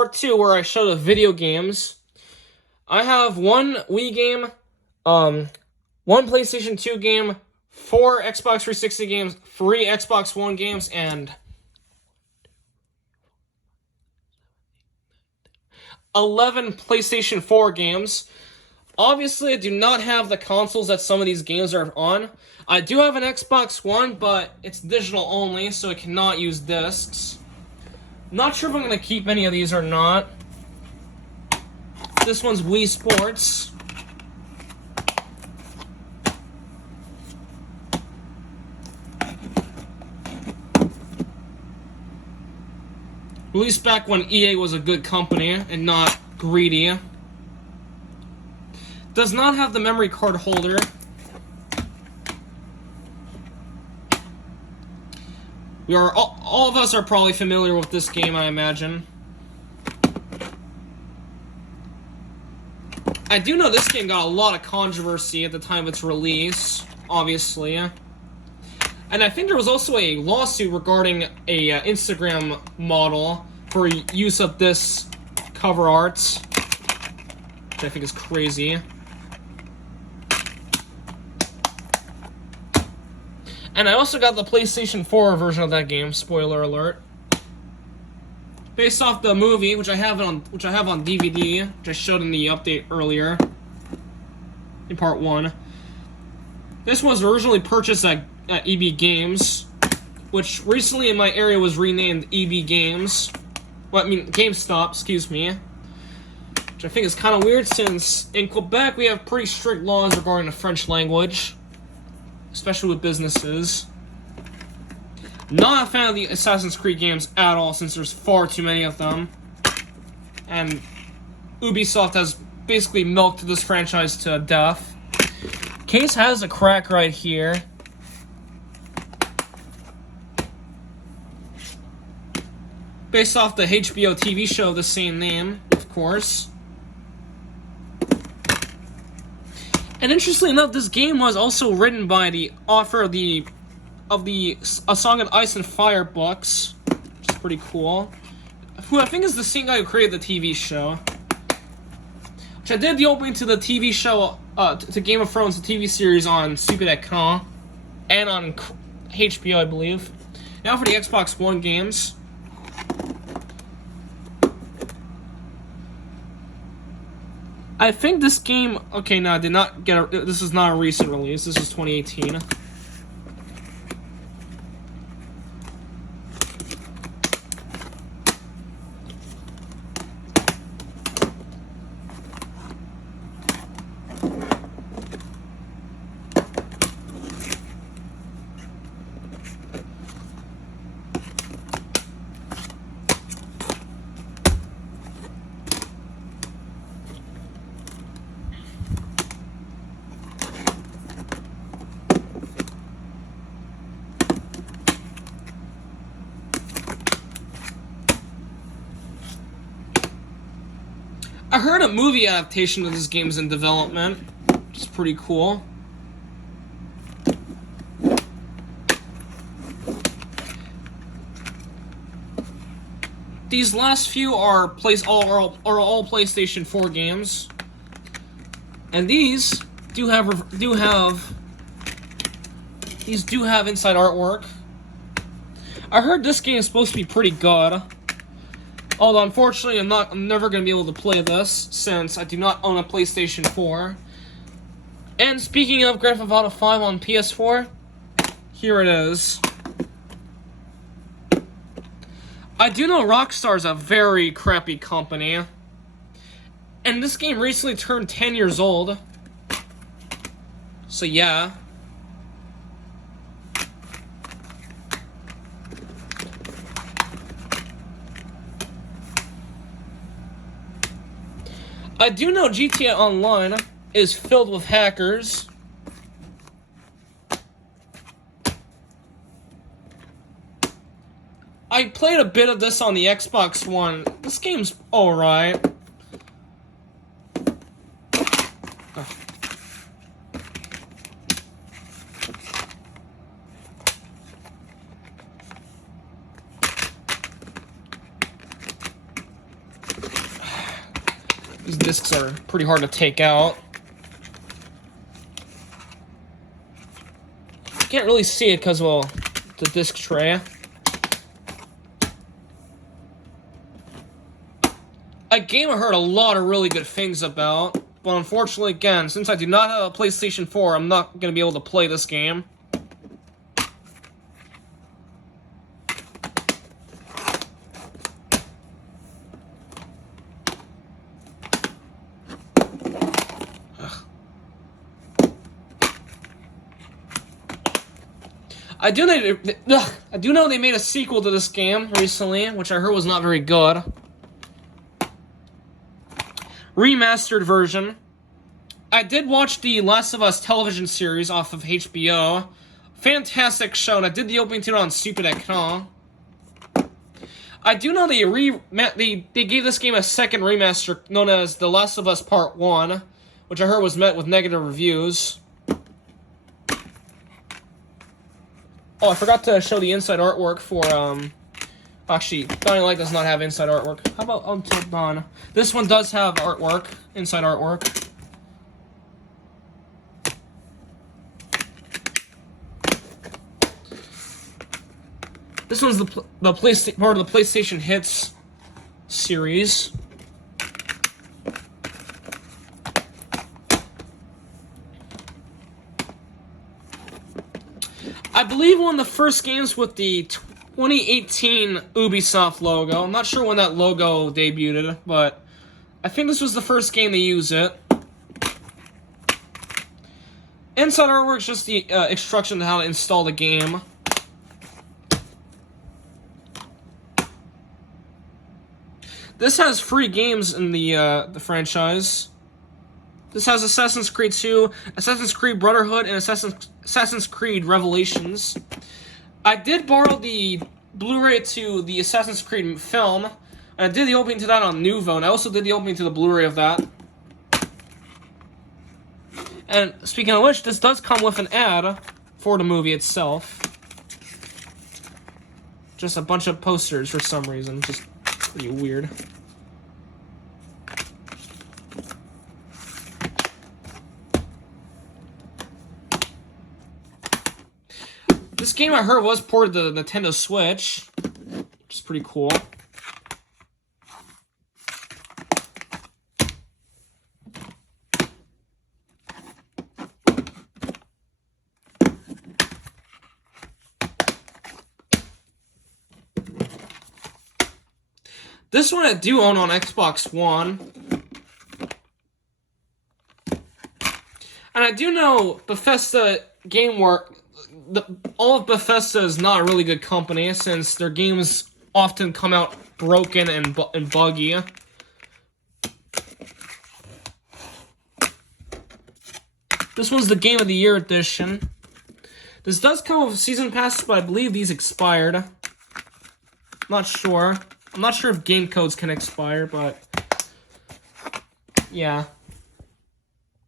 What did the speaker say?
part 2 where I show the video games. I have one Wii game, one PlayStation 2 game, 4 Xbox 360 games, 3 Xbox One games, and 11 PlayStation 4 games. Obviously, I do not have the consoles that some of these games are on. I do have an Xbox One, but it's digital only, so I cannot use discs. Not sure if I'm going to keep any of these or not. This one's Wii Sports. Released back when EA was a good company and not greedy. Does not have the memory card holder. All of us are probably familiar with this game, I imagine. I do know this game got a lot of controversy at the time of its release, obviously. And I think there was also a lawsuit regarding a Instagram model for use of this cover art, which I think is crazy. And I also got the PlayStation 4 version of that game, spoiler alert. Based off the movie, which I have on DVD, which I showed in the update earlier, in part 1. This was originally purchased at EB Games, which recently in my area was renamed EB Games. Well, I mean, GameStop, excuse me. Which I think is kind of weird since in Quebec we have pretty strict laws regarding the French language, especially with businesses. Not a fan of the Assassin's Creed games at all since there's far too many of them. And Ubisoft has basically milked this franchise to death. Case has a crack right here. Based off the HBO TV show of the same name, of course. And interestingly enough, this game was also written by the author of the A Song of Ice and Fire books, which is pretty cool. Who I think is the same guy who created the TV show. Which I did the opening to the TV show, to Game of Thrones, the TV series on Super Écran, and on HBO, I believe. Now for the Xbox One games. I think this game... Okay, no, I did not get this is not a recent release. This is 2018. I heard a movie adaptation of this game is in development, which is pretty cool. These last few are all PlayStation 4 games, and these do have inside artwork. I heard this game is supposed to be pretty good. Although, unfortunately, I'm never going to be able to play this, since I do not own a PlayStation 4. And speaking of Grand Theft Auto 5 on PS4, here it is. I do know Rockstar is a very crappy company. And this game recently turned 10 years old. So yeah. I do know GTA Online is filled with hackers. I played a bit of this on the Xbox One. This game's alright. These discs are pretty hard to take out. Can't really see it because, well, the disc tray. A game I heard a lot of really good things about, but unfortunately, again, since I do not have a PlayStation 4, I'm not going to be able to play this game. I do know they made a sequel to this game recently, which I heard was not very good. Remastered version. I did watch the Last of Us television series off of HBO. Fantastic show, and I did the opening to it on Super Écran. I do know they gave this game a second remaster known as The Last of Us Part 1, which I heard was met with negative reviews. Oh, I forgot to show the inside artwork for, actually, Dying Light does not have inside artwork. How about Until Dawn? This one does have artwork, inside artwork. This one's part of the PlayStation Hits series. I believe one of the first games with the 2018 Ubisoft logo. I'm not sure when that logo debuted, but I think this was the first game to use it. Inside artwork is just the instruction on how to install the game. This has free games in the franchise. This has Assassin's Creed 2, Assassin's Creed Brotherhood, and Assassin's Creed Revelations. I did borrow the Blu-ray to the Assassin's Creed film, and I did the opening to that on Nuvo, and I also did the opening to the Blu-ray of that. And speaking of which, this does come with an ad for the movie itself. Just a bunch of posters for some reason, just pretty weird. This game I heard was ported to the Nintendo Switch, which is pretty cool. This one I do own on Xbox One. And I do know Bethesda all of Bethesda is not a really good company, since their games often come out broken and buggy. This one's the Game of the Year edition. This does come with season passes, but I believe these expired. Not sure. I'm not sure if game codes can expire, but yeah.